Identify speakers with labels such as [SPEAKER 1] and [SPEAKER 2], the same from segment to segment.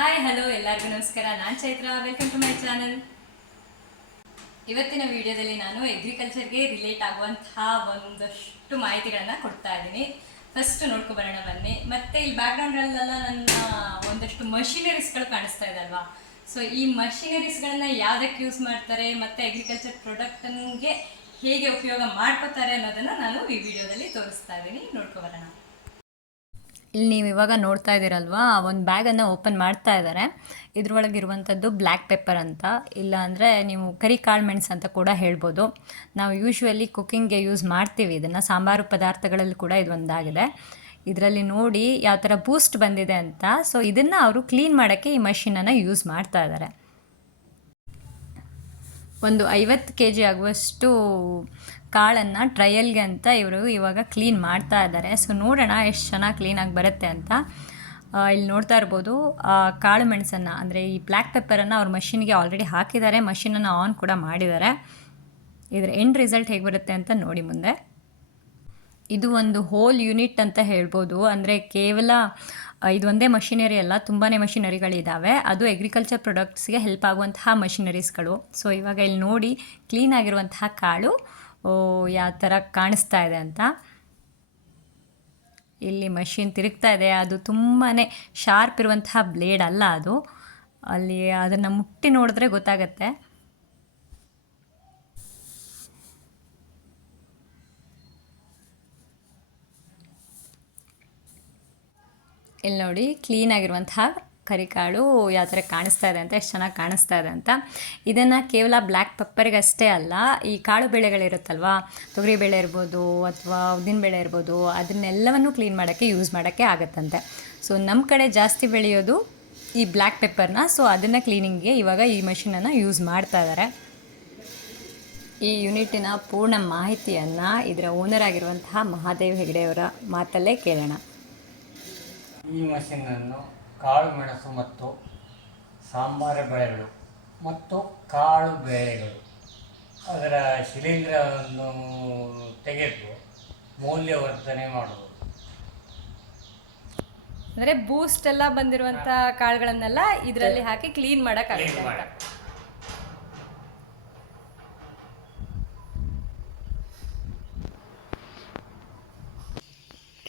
[SPEAKER 1] Hi hello ಎಲ್ಲರಿಗೂ ನಮಸ್ಕಾರ. ನಾನು Chaitra. Welcome to my channel ಇವತ್ತಿನ ವಿಡಿಯೋದಲ್ಲಿ ನಾನು ಅಗ್ರಿಕಲ್ಚರ್ಗೆ ರಿಲೇಟ್ ಆಗುವಂತಹ ಒಂದಷ್ಟು ಮಾಹಿತಿಗಳನ್ನು ಕೊಡ್ತಾ ಇದ್ದೀನಿ. ಫಸ್ಟ್ ನೋಡ್ಕೊ ಬರೋಣ, ಬನ್ನಿ. ಮತ್ತೆ ಇಲ್ಲಿ ಬ್ಯಾಕ್ಗ್ರೌಂಡಲ್ಲೆಲ್ಲ ನನ್ನ ಒಂದಷ್ಟು ಮಷಿನರೀಸ್ಗಳು ಕಾಣಿಸ್ತಾ ಇದೆ ಅಲ್ವಾ? ಸೊ ಈ ಮಷಿನರೀಸ್ಗಳನ್ನ ಯಾವುದಕ್ಕೆ ಯೂಸ್ ಮಾಡ್ತಾರೆ, ಮತ್ತೆ ಅಗ್ರಿಕಲ್ಚರ್ ಪ್ರಾಡಕ್ಟ್ಗೆ ಹೇಗೆ ಉಪಯೋಗ ಮಾಡ್ಕೋತಾರೆ ಅನ್ನೋದನ್ನು ನಾನು ಈ ವಿಡಿಯೋದಲ್ಲಿ ತೋರಿಸ್ತಾ ಇದ್ದೀನಿ. ನೋಡ್ಕೊ ಬರೋಣ. ಇಲ್ಲಿ ನೀವು ಇವಾಗ ನೋಡ್ತಾ ಇದ್ದೀರಲ್ವಾ, ಒಂದು ಬ್ಯಾಗನ್ನು ಓಪನ್ ಮಾಡ್ತಾ ಇದ್ದಾರೆ ಇದ್ರೊಳಗಿರುವಂಥದ್ದು ಬ್ಲ್ಯಾಕ್ ಪೆಪ್ಪರ್ ಅಂತ. ಇಲ್ಲ ಅಂದರೆ ನೀವು ಕರಿ ಕಾಳು ಮೆಣಸು ಅಂತ ಕೂಡ ಹೇಳ್ಬೋದು. ನಾವು ಯೂಶ್ವಲಿ ಕುಕ್ಕಿಂಗ್ಗೆ ಯೂಸ್ ಮಾಡ್ತೀವಿ. ಇದನ್ನು ಸಾಂಬಾರು ಪದಾರ್ಥಗಳಲ್ಲಿ ಕೂಡ ಇದು ಒಂದಾಗಿದೆ. ಇದರಲ್ಲಿ ನೋಡಿ ಯಾವ ಥರ ಬೂಸ್ಟ್ ಬಂದಿದೆ ಅಂತ. ಸೊ ಇದನ್ನು ಅವರು ಕ್ಲೀನ್ ಮಾಡೋಕ್ಕೆ ಈ ಮಷಿನನ್ನು ಯೂಸ್ ಮಾಡ್ತಾ ಇದ್ದಾರೆ ಒಂದು ಐವತ್ತು ಕೆ ಜಿ ಆಗುವಷ್ಟು ಕಾಳನ್ನು ಟ್ರಯಲ್ಗೆ ಅಂತ ಇವರು ಇವಾಗ ಕ್ಲೀನ್ ಮಾಡ್ತಾ ಇದ್ದಾರೆ. ಸೊ ನೋಡೋಣ ಎಷ್ಟು ಚೆನ್ನಾಗಿ ಕ್ಲೀನಾಗಿ ಬರುತ್ತೆ ಅಂತ. ಇಲ್ಲಿ ನೋಡ್ತಾ ಇರ್ಬೋದು ಕಾಳು ಮೆಣಸನ್ನು, ಅಂದರೆ ಈ ಬ್ಲ್ಯಾಕ್ ಪೆಪ್ಪರನ್ನು ಅವ್ರ ಮಷಿನ್ಗೆ ಆಲ್ರೆಡಿ ಹಾಕಿದ್ದಾರೆ. ಮಷಿನನ್ನು ಆನ್ ಕೂಡ ಮಾಡಿದ್ದಾರೆ. ಇದರ ಎಂಡ್ ರಿಸಲ್ಟ್ ಹೇಗೆ ಬರುತ್ತೆ ಅಂತ ನೋಡಿ ಮುಂದೆ. ಇದು ಒಂದು ಹೋಲ್ ಯೂನಿಟ್ ಅಂತ ಹೇಳ್ಬೋದು. ಅಂದರೆ ಕೇವಲ ಇದು ಒಂದೇ ಮಷಿನರಿ ಅಲ್ಲ ತುಂಬಾ ಮಷಿನರಿಗಳಿದ್ದಾವೆ ಅದು ಅಗ್ರಿಕಲ್ಚರ್ ಪ್ರೊಡಕ್ಟ್ಸ್ಗೆ ಹೆಲ್ಪ್ ಆಗುವಂತಹ ಮಷಿನರೀಸ್ಗಳು ಸೊ ಇವಾಗ ಇಲ್ಲಿ ನೋಡಿ ಕ್ಲೀನ್ ಆಗಿರುವಂತಹ ಕಾಳು ಯಾವ ಥರ ಕಾಣಿಸ್ತಾ ಇದೆ ಅಂತ. ಇಲ್ಲಿ ಮಷಿನ್ ತಿರುಗ್ತಾ ಇದೆ. ಅದು ತುಂಬಾ ಶಾರ್ಪ್ ಇರುವಂತಹ ಬ್ಲೇಡ್ ಅಲ್ಲ ಅದು. ಅಲ್ಲಿ ಅದನ್ನು ಮುಟ್ಟಿ ನೋಡಿದ್ರೆ ಗೊತ್ತಾಗತ್ತೆ. ಇಲ್ಲಿ ನೋಡಿ ಕ್ಲೀನಾಗಿರುವಂತಹ ಕರಿಕಾಳು ಯಾವ ಥರ ಕಾಣಿಸ್ತಾ ಇದೆ ಅಂತ, ಎಷ್ಟು ಚೆನ್ನಾಗಿ ಕಾಣಿಸ್ತಾ ಇದೆ ಅಂತ. ಇದನ್ನು ಕೇವಲ ಬ್ಲ್ಯಾಕ್ ಪೆಪ್ಪರಿಗಷ್ಟೇ ಅಲ್ಲ, ಈ ಕಾಳು ಬೆಳೆಗಳಿರುತ್ತಲ್ವ, ತೊಗರಿ ಬೇಳೆ ಇರ್ಬೋದು ಅಥವಾ ಉದ್ದಿನ ಬೇಳೆ ಇರ್ಬೋದು, ಅದನ್ನೆಲ್ಲವನ್ನು ಕ್ಲೀನ್ ಮಾಡೋಕ್ಕೆ ಯೂಸ್ ಮಾಡೋಕ್ಕೆ ಆಗುತ್ತಂತೆ. ಸೊ ನಮ್ಮ ಕಡೆ ಜಾಸ್ತಿ ಬೆಳೆಯೋದು ಈ ಬ್ಲ್ಯಾಕ್ ಪೆಪ್ಪರ್ನ ಸೊ ಅದನ್ನು ಕ್ಲೀನಿಂಗ್ಗೆ ಇವಾಗ ಈ ಮೆಷಿನನ್ನು ಯೂಸ್ ಮಾಡ್ತಾ ಇದ್ದಾರೆ ಈ ಯೂನಿಟಿನ ಪೂರ್ಣ ಮಾಹಿತಿಯನ್ನು ಇದರ ಓನರ್ ಆಗಿರುವಂತಹ ಮಹಾದೇವ್ ಹೆಗಡೆಯವರ ಮಾತಲ್ಲೇ ಕೇಳೋಣ.
[SPEAKER 2] ಈ ಮಷಿನನ್ನು ಕಾಳು ಮೆಣಸು ಮತ್ತು ಸಾಂಬಾರ ಬೆಳೆಗಳು ಮತ್ತು ಕಾಳು ಬೇಳೆಗಳು. ಅದರ ಶಿಲೀಂಧ್ರವನ್ನು ತೆಗೆದು ಮೌಲ್ಯವರ್ಧನೆ ಮಾಡುವುದು
[SPEAKER 1] ಅಂದರೆ ಬೂಸ್ಟ್ ಎಲ್ಲ ಬಂದಿರುವಂಥ ಕಾಳುಗಳನ್ನೆಲ್ಲ ಇದರಲ್ಲಿ ಹಾಕಿ ಕ್ಲೀನ್
[SPEAKER 2] ಕ್ಲೀನ್
[SPEAKER 1] ಮಾಡೋಕ್ಕಾಗುತ್ತೆ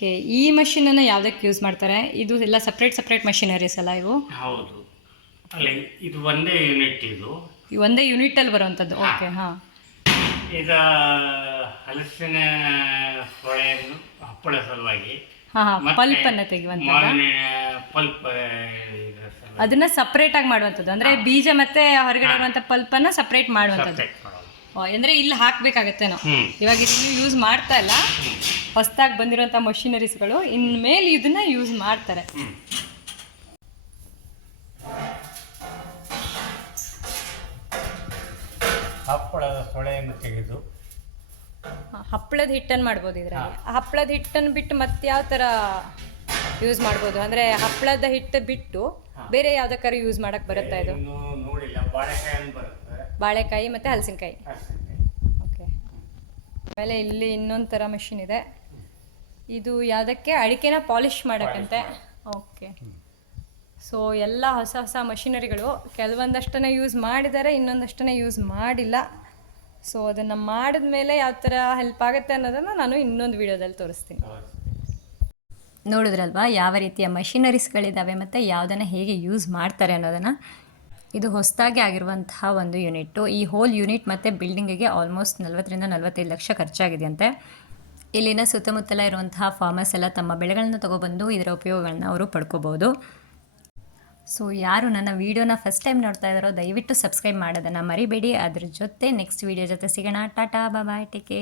[SPEAKER 1] ಓಕೆ ಈ ಮಷಿನನ್ನು ಯಾವ್ದಕ್ಕೆ ಯೂಸ್ ಮಾಡ್ತಾರೆ? ಇದು ಎಲ್ಲ ಸಪ್ರೇಟ್ ಸಪ್ರೇಟ್ ಮಷಿನರೀಸ್ ಅಲ್ಲ ಇವು?
[SPEAKER 2] ಹೌದು. ಅಲ್ಲ ಇದು ಒಂದೇ ಯೂನಿಟ್ ಇದು.
[SPEAKER 1] ಈ ಒಂದೇ ಯೂನಿಟಲ್ಲಿ ಬರುವಂಥದ್ದು ಓಕೆ ಹಾಂ.
[SPEAKER 2] ಈಗ ಹಲಸಿನ ಹೊಳೆಯನ್ನು ಹಪ್ಪಳ ಸಲುವಾಗಿ
[SPEAKER 1] ಹಾಂ ಹಾಂ ಪಲ್ಪನ್ನು ತೆಗೆಯುವಂಥದ್ದು
[SPEAKER 2] ಪಲ್ಪ್
[SPEAKER 1] ಅದನ್ನ ಸಪ್ರೇಟ್ ಆಗಿ ಮಾಡುವಂಥದ್ದು ಅಂದರೆ ಬೀಜ ಮತ್ತೆ ಹೊರಗಡೆ ಇರುವಂಥ ಪಲ್ಪನ್ನು ಸಪ್ರೇಟ್ ಮಾಡುವಂಥದ್ದು ಓ, ಅಂದ್ರೆ ಇಲ್ಲಿ ಹಾಕ್ಬೇಕಾಗತ್ತೆ
[SPEAKER 2] ನಾವು
[SPEAKER 1] ಇವಾಗ ಇದನ್ನು ಯೂಸ್ ಮಾಡ್ತಾ ಇಲ್ಲ. ಹೊಸದಾಗಿ ಬಂದಿರೋಂಥ ಮಷಿನರೀಸ್ಗಳು ಇನ್ಮೇಲೆ ಇದನ್ನ ಯೂಸ್ ಮಾಡ್ತಾರೆ.
[SPEAKER 2] ಹಪ್ಪಳದ ಸೊಳೆಯನ್ನು ತೆಗೆದು?
[SPEAKER 1] ಹಪ್ಪಳದ ಹಿಟ್ಟನ್ನು ಮಾಡ್ಬೋದು ಇದರಲ್ಲಿ. ಹಪ್ಪಳದ ಹಿಟ್ಟನ್ನು ಬಿಟ್ಟು ಮತ್ತೆ ಯಾವ ಥರ ಯೂಸ್ ಮಾಡ್ಬೋದು? ಅಂದರೆ ಹಪ್ಪಳದ ಹಿಟ್ಟು ಬಿಟ್ಟು ಬೇರೆ ಯಾವ್ದಕ್ಕಾರು ಯೂಸ್ ಮಾಡಕ್ಕೆ ಬರುತ್ತಾ ಇದು? ಬಾಳೆಕಾಯಿ ಮತ್ತು ಹಲಸಿನಕಾಯಿ. ಓಕೆ. ಆಮೇಲೆ ಇಲ್ಲಿ ಇನ್ನೊಂದು ಥರ ಮಷಿನ್ ಇದೆ. ಇದು ಯಾವುದಕ್ಕೆ? ಅಡಿಕೆನ ಪಾಲಿಷ್ ಮಾಡೋಕ್ಕಂತೆ. ಓಕೆ. ಸೊ ಎಲ್ಲ ಹೊಸ ಹೊಸ ಮಷಿನರಿಗಳು. ಕೆಲವೊಂದಷ್ಟನ್ನು ಯೂಸ್ ಮಾಡಿದ್ದಾರೆ ಇನ್ನೊಂದಷ್ಟನ್ನು ಯೂಸ್ ಮಾಡಿಲ್ಲ. ಸೊ ಅದನ್ನು ಮಾಡಿದ ಮೇಲೆ ಯಾವ ಥರ ಹೆಲ್ಪ್ ಆಗುತ್ತೆ ಅನ್ನೋದನ್ನು ನಾನು ಇನ್ನೊಂದು ವಿಡಿಯೋದಲ್ಲಿ ತೋರಿಸ್ತೀನಿ. ನೋಡಿದ್ರಲ್ವಾ? ಯಾವ ರೀತಿಯ ಮಷಿನರೀಸ್ಗಳಿದ್ದಾವೆ ಮತ್ತು ಯಾವುದನ್ನು ಹೇಗೆ ಯೂಸ್ ಮಾಡ್ತಾರೆ ಅನ್ನೋದನ್ನು? ಇದು ಹೊಸದಾಗಿ ಆಗಿರುವಂತಹ ಒಂದು ಯೂನಿಟ್ಟು ಈ ಹೋಲ್ ಯೂನಿಟ್ ಮತ್ತು ಬಿಲ್ಡಿಂಗಿಗೆ ಆಲ್ಮೋಸ್ಟ್ ನಲ್ವತ್ತರಿಂದ ನಲವತ್ತೈದು ಲಕ್ಷ ಖರ್ಚಾಗಿದೆಯಂತೆ. ಇಲ್ಲಿನ ಸುತ್ತಮುತ್ತಲ ಇರುವಂತಹ ಫಾರ್ಮರ್ಸ್ ಎಲ್ಲ ತಮ್ಮ ಬೆಳೆಗಳನ್ನು ತಗೊಬಂದು ಇದರ ಉಪಯೋಗಗಳನ್ನ ಅವರು ಪಡ್ಕೋಬೋದು. ಸೊ ಯಾರು ನನ್ನ ವೀಡಿಯೋನ ಫಸ್ಟ್ ಟೈಮ್ ನೋಡ್ತಾ ಇದ್ದಾರೋ ದಯವಿಟ್ಟು ಸಬ್ಸ್ಕ್ರೈಬ್ ಮಾಡೋದನ್ನು ಮರಿಬೇಡಿ. ಅದ್ರ ಜೊತೆ ನೆಕ್ಸ್ಟ್ ವೀಡಿಯೋ ಜೊತೆ ಸಿಗೋಣ. ಟಾಟಾ ಬಾಯ್ ಟೇಕೆ